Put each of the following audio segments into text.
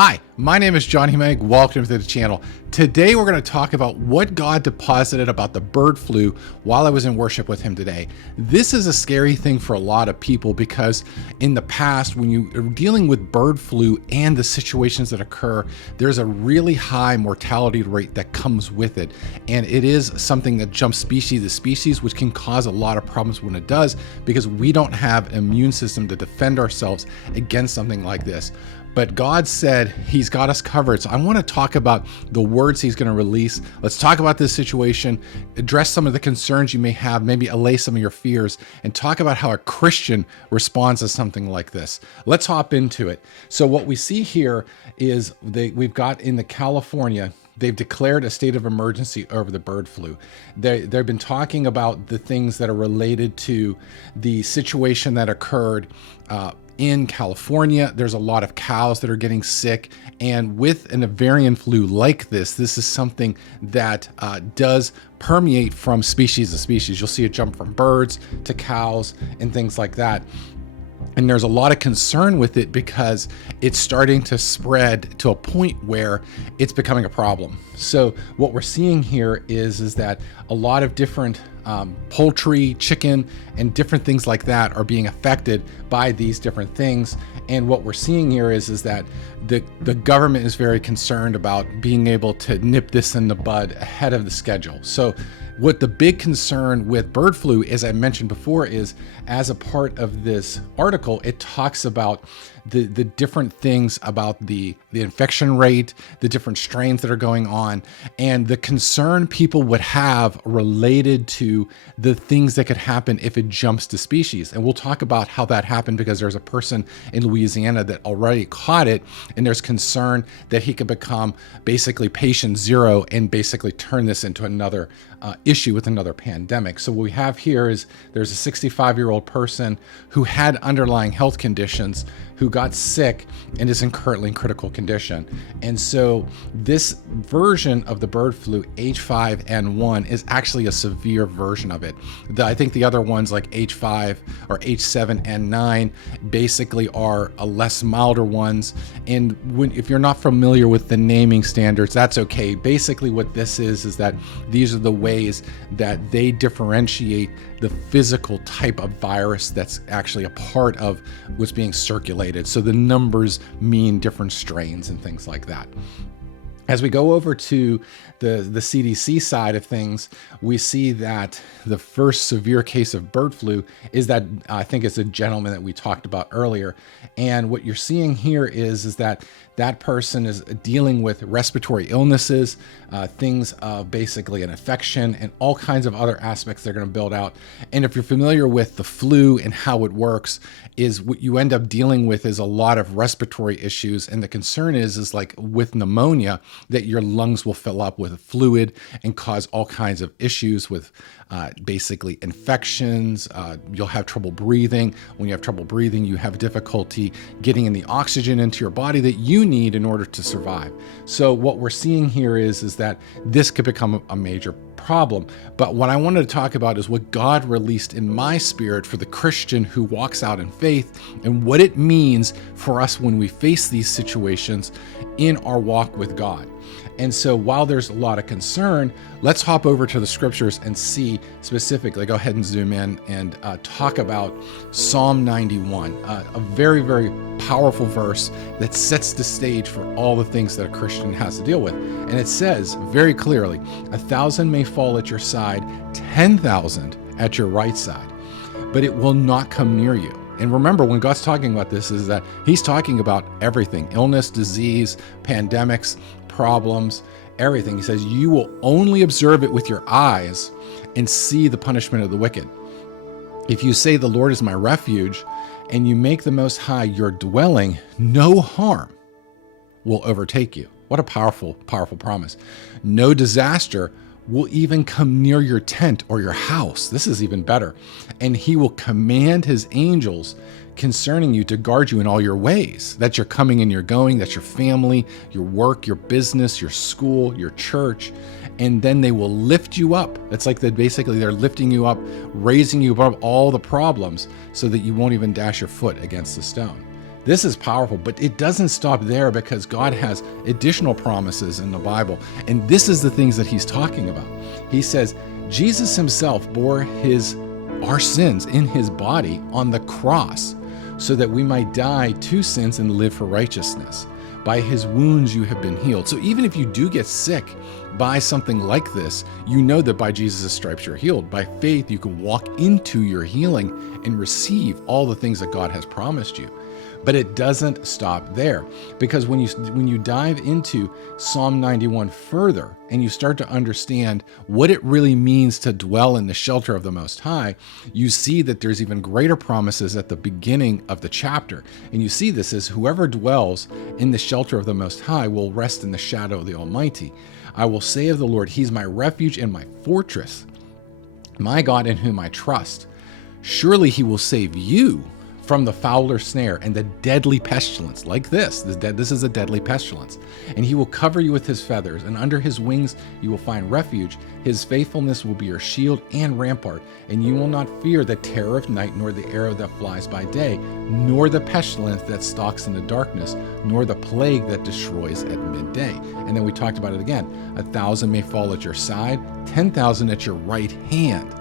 Hi, my name is Johnny Meg. Welcome to the channel. Today we're going to talk about what God deposited about the bird flu while I was in worship with him today. This is a scary thing for a lot of people because in the past, when you are dealing with bird flu and the situations that occur, there's a really high mortality rate that comes with it. And it is something that jumps species to species, which can cause a lot of problems when it does because we don't have an immune system to defend ourselves against something like this. But God said he's got us covered. So I want to talk about the words he's going to release. Let's talk about this situation, address some of the concerns you may have, maybe allay some of your fears, and talk about how a Christian responds to something like this. Let's hop into it. So what we see here is we've got in the California, they've declared a state of emergency over the bird flu. They've been talking about the things that are related to the situation that occurred in California. There's a lot of cows that are getting sick, and with an avian flu like this is something that does permeate from species to species. You'll see it jump from birds to cows and things like that. And there's a lot of concern with it because it's starting to spread to a point where it's becoming a problem. So what we're seeing here is that a lot of different poultry, chicken, and different things like that are being affected by these different things. And what we're seeing here is that the government is very concerned about being able to nip this in the bud ahead of the schedule. So what the big concern with bird flu, as I mentioned before, is as a part of this article, it talks about the different things about the infection rate, the different strains that are going on, and the concern people would have related to the things that could happen if it jumps to species. And we'll talk about how that happened because there's a person in Louisiana that already caught it, and there's concern that he could become basically patient zero and basically turn this into another issue with another pandemic. So what we have here is there's a 65-year-old person who had underlying health conditions who got sick and is currently in critical condition. And so this version of the bird flu, H5N1, is actually a severe version of it. I think the other ones like H5 or H7N9 basically are a less milder ones. And if you're not familiar with the naming standards, that's okay. Basically what this is that these are the ways that they differentiate the physical type of virus that's actually a part of what's being circulated. So the numbers mean different strains and things like that. As we go over to the CDC side of things, we see that the first severe case of bird flu is that I think it's a gentleman that we talked about earlier. And what you're seeing here is that that person is dealing with respiratory illnesses, things of basically an infection and all kinds of other aspects they're going to build out. And if you're familiar with the flu and how it works, is what you end up dealing with is a lot of respiratory issues. And the concern is like with pneumonia, that your lungs will fill up with fluid and cause all kinds of issues with basically infections. You'll have trouble breathing. When you have trouble breathing, you have difficulty getting in the oxygen into your body that you need in order to survive. So what we're seeing here is that this could become a major problem. But what I wanted to talk about is what God released in my spirit for the Christian who walks out in faith and what it means for us when we face these situations in our walk with God. And so while there's a lot of concern, let's hop over to the scriptures and see specifically, go ahead and zoom in and talk about Psalm 91, a very, very powerful verse that sets the stage for all the things that a Christian has to deal with. And it says very clearly, 1,000 may fall at your side, 10,000 at your right side, but it will not come near you. And remember, when God's talking about this, is that he's talking about everything, illness, disease, pandemics, problems, everything. He says, you will only observe it with your eyes and see the punishment of the wicked. If you say the Lord is my refuge and you make the Most High your dwelling, no harm will overtake you. What a powerful, powerful promise. No disaster will even come near your tent or your house. This is even better. And he will command his angels concerning you to guard you in all your ways. That's your coming and your going. That's your family, your work, your business, your school, your church. And then they will lift you up. That's like basically they're lifting you up, raising you above all the problems so that you won't even dash your foot against the stone. This is powerful, but it doesn't stop there, because God has additional promises in the Bible. And this is the things that he's talking about. He says, Jesus himself bore our sins in his body on the cross, so that we might die to sins and live for righteousness. By his wounds you have been healed. So even if you do get sick by something like this, you know that by Jesus' stripes you're healed. By faith, you can walk into your healing and receive all the things that God has promised you. But it doesn't stop there, because when you dive into Psalm 91 further and you start to understand what it really means to dwell in the shelter of the Most High, you see that there's even greater promises at the beginning of the chapter. And you see this as whoever dwells in the shelter of the Most High will rest in the shadow of the Almighty. I will say of the Lord, he's my refuge and my fortress, my God in whom I trust. Surely he will save you from the fowler's snare and the deadly pestilence. Like this is a deadly pestilence. And he will cover you with his feathers, and under his wings you will find refuge. His faithfulness will be your shield and rampart, and you will not fear the terror of night, nor the arrow that flies by day, nor the pestilence that stalks in the darkness, nor the plague that destroys at midday. And then we talked about it again. 1,000 may fall at your side, 10,000 at your right hand,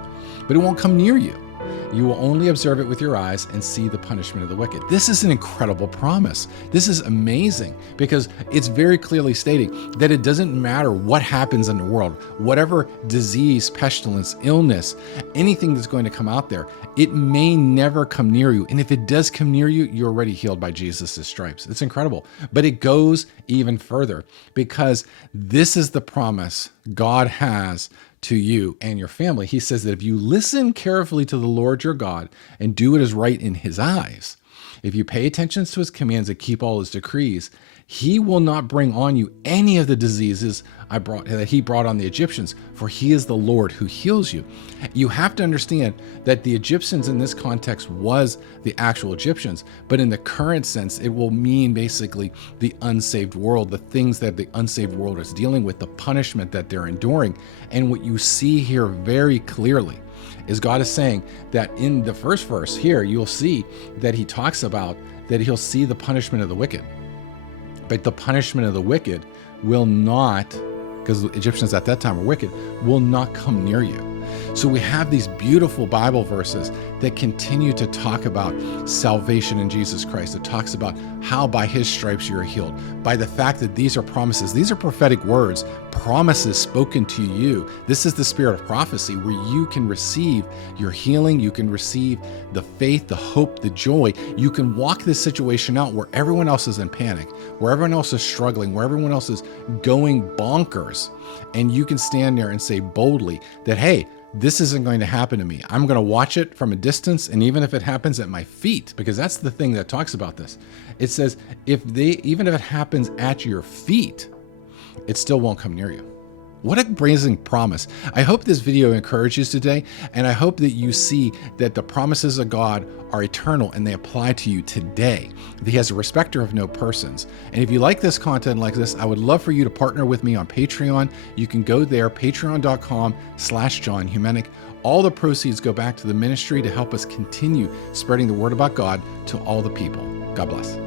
but it won't come near you. You will only observe it with your eyes and see the punishment of the wicked. This is an incredible promise. This is amazing, because it's very clearly stating that it doesn't matter what happens in the world, whatever disease, pestilence, illness, anything that's going to come out there, it may never come near you. And if it does come near you, you're already healed by Jesus' stripes. It's incredible. But it goes even further, because this is the promise God has to you and your family. He says that if you listen carefully to the Lord your God and do what is right in his eyes, if you pay attention to his commands and keep all his decrees, he will not bring on you any of the diseases that he brought on the Egyptians, for he is the Lord who heals you. You have to understand that the Egyptians in this context was the actual Egyptians, but in the current sense, it will mean basically the unsaved world, the things that the unsaved world is dealing with, the punishment that they're enduring. And what you see here very clearly is God is saying that in the first verse here, you'll see that he talks about that he'll see the punishment of the wicked. But the punishment of the wicked will not, because the Egyptians at that time were wicked, will not come near you. So we have these beautiful Bible verses that continue to talk about salvation in Jesus Christ. It talks about how by his stripes you are healed, by the fact that these are promises. These are prophetic words, promises spoken to you. This is the spirit of prophecy, where you can receive your healing. You can receive the faith, the hope, the joy. You can walk this situation out where everyone else is in panic, where everyone else is struggling, where everyone else is going bonkers. And you can stand there and say boldly that, hey, this isn't going to happen to me. I'm going to watch it from a distance, and even if it happens at my feet, because that's the thing that talks about this. It says, even if it happens at your feet, it still won't come near you. What a amazing promise. I hope this video encourages you today, and I hope that you see that the promises of God are eternal and they apply to you today. He has a respecter of no persons. And if you like this content like this, I would love for you to partner with me on Patreon. You can go there, patreon.com/John Humeniuk. All the proceeds go back to the ministry to help us continue spreading the word about God to all the people. God bless.